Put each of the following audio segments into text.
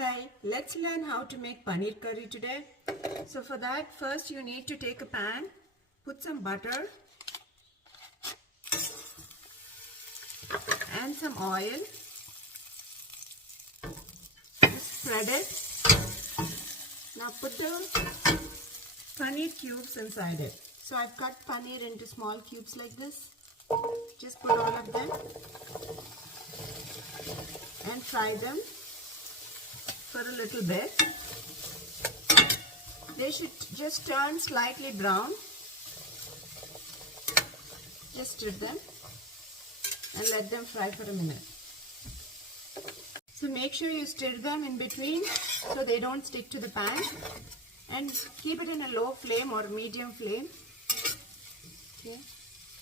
Hi, let's learn how to make paneer curry today. So for that, first you need to take a pan, put some butter and some oil. Just spread it. Now put the paneer cubes inside it. So I've cut paneer into small cubes like this. Just put all of them and fry them for a little bit. They should just turn slightly brown. Just stir them and let them fry for a minute. So make sure you stir them in between so they don't stick to the pan, and keep it in a low flame or medium flame. Okay,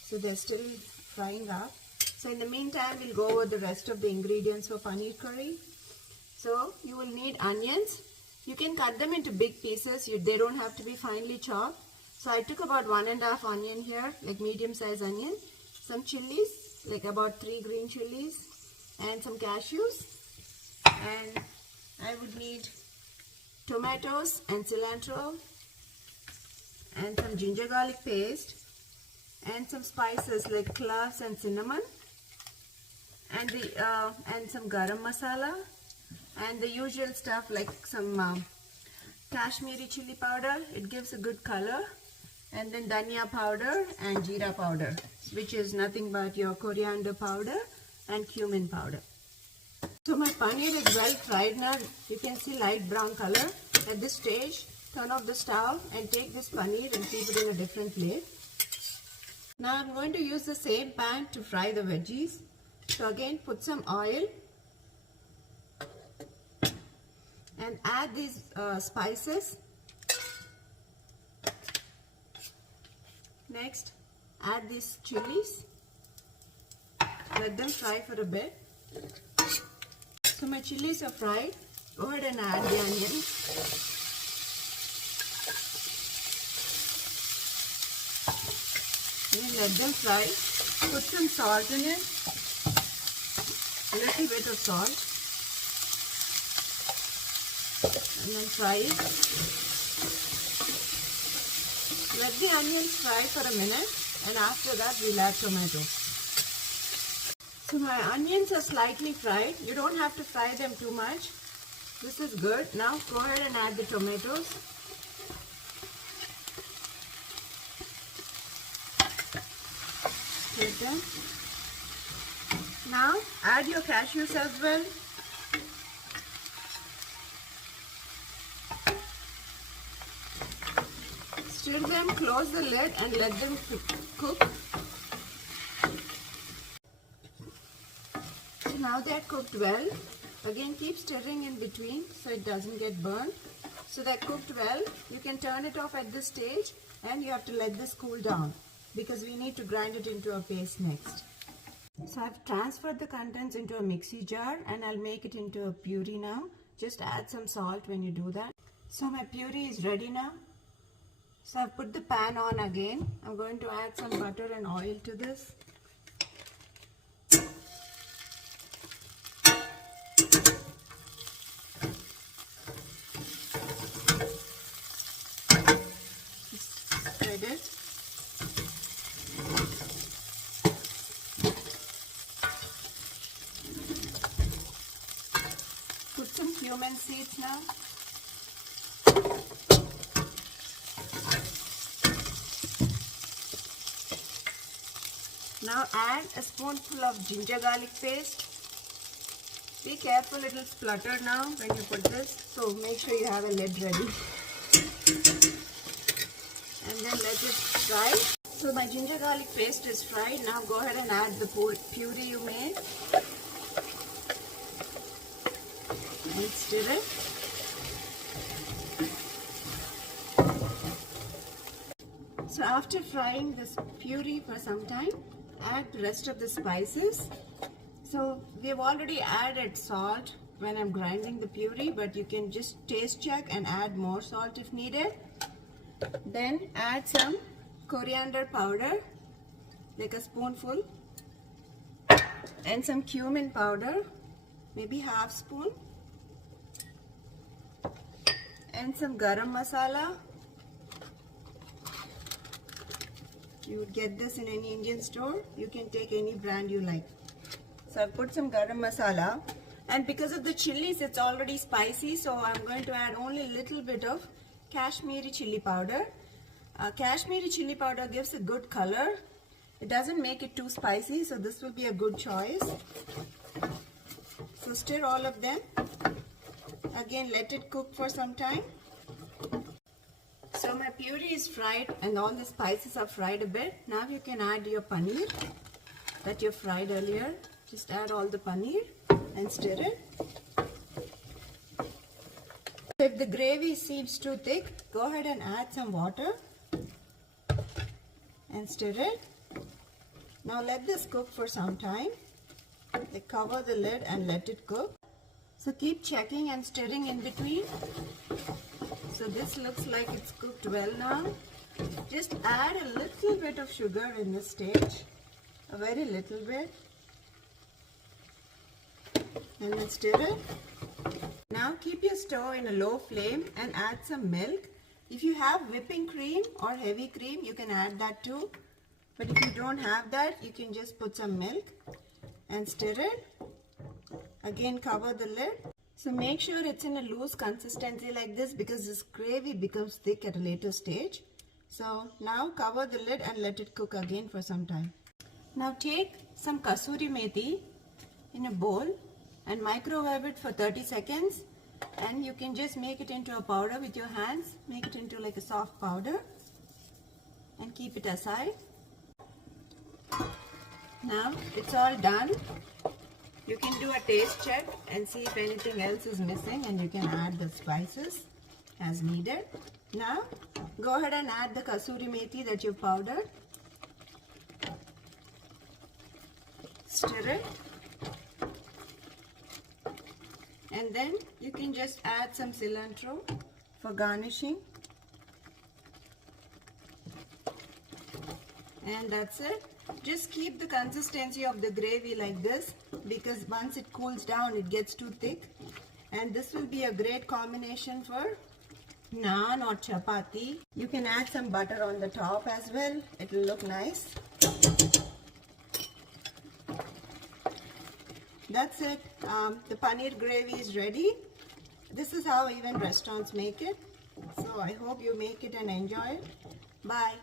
so they're still frying up. So in the meantime, we'll go over the rest of the ingredients for paneer curry. So you will need onions. You can cut them into big pieces. They don't have to be finely chopped. So I took about 1.5 onion here, like medium size onion. Some chilies, like about 3 green chilies, and some cashews. And I would need tomatoes and cilantro, and some ginger garlic paste, and some spices like cloves and cinnamon, and some garam masala, and the usual stuff like some Kashmiri chili powder. It gives a good color, and then dhania powder and jeera powder, which is nothing but your coriander powder and cumin powder. So my paneer is well fried now. You can see light brown color. At this stage, turn off the stove and take this paneer and keep it in a different plate. Now I'm going to use the same pan to fry the veggies. So again, put some oil and add these spices. Next, add these chilies. Let them fry for a bit. So my chilies are fried. Go ahead and add the onions. And let them fry. Put some salt in it. A little bit of salt. And then fry it. Let the onions fry for a minute, and after that we'll add tomatoes. So my onions are slightly fried. You don't have to fry them too much. This is good. Now go ahead and add the tomatoes. Stir them. Now add your cashews as well. Stir them, close the lid and let them cook. So now they're cooked well. Again, keep stirring in between so it doesn't get burnt. So they're cooked well. You can turn it off at this stage, and you have to let this cool down because we need to grind it into a paste next. So I've transferred the contents into a mixie jar and I'll make it into a puree now. Just add some salt when you do that. So my puree is ready now. So I've put the pan on again. I'm going to add some butter and oil to this. Spread it. Put some cumin seeds now. Now add a spoonful of ginger garlic paste. Be careful, it will splutter now when you put this, so make sure you have a lid ready. And then let it fry. So my ginger garlic paste is fried. Now go ahead and add the puree you made. And stir it. So after frying this puree for some time, add the rest of the spices. So we've already added salt when I'm grinding the puree, but you can just taste check and add more salt if needed. Then add some coriander powder, like a spoonful, and some cumin powder, maybe half spoon. and some garam masala. You would get this in any Indian store. You can take any brand you like. So I've put some garam masala, and because of the chilies it's already spicy, so I'm going to add only a little bit of Kashmiri chili powder. Kashmiri chili powder gives a good color. It doesn't make it too spicy, so this will be a good choice. So stir all of them. Again, let it cook for some time. So my puree is fried and all the spices are fried a bit. Now you can add your paneer that you fried earlier. Just add all the paneer and stir it. If the gravy seems too thick, go ahead and add some water and stir it. Now let this cook for some time. Cover the lid and let it cook. So keep checking and stirring in between. So this looks like it's cooked well now. Just add a little bit of sugar in this stage, a very little bit, and then stir it. Now keep your stove in a low flame and add some milk. If you have whipping cream or heavy cream, you can add that too. But if you don't have that, you can just put some milk and stir it. Again, cover the lid. So make sure it's in a loose consistency like this, because this gravy becomes thick at a later stage. So now cover the lid and let it cook again for some time. Now take some kasuri methi in a bowl and microwave it for 30 seconds. And you can just make it into a powder with your hands. Make it into like a soft powder and keep it aside. Now it's all done. You can do a taste check and see if anything else is missing, and you can add the spices as needed. Now go ahead and add the kasuri methi that you've powdered. Stir it. And then you can just add some cilantro for garnishing. And that's it. Just keep the consistency of the gravy like this, because once it cools down it gets too thick. And this will be a great combination for naan or chapati. You can add some butter on the top as well. It will look nice. That's it. The paneer gravy is ready. This is how even restaurants make it. So I hope you make it and enjoy it. Bye.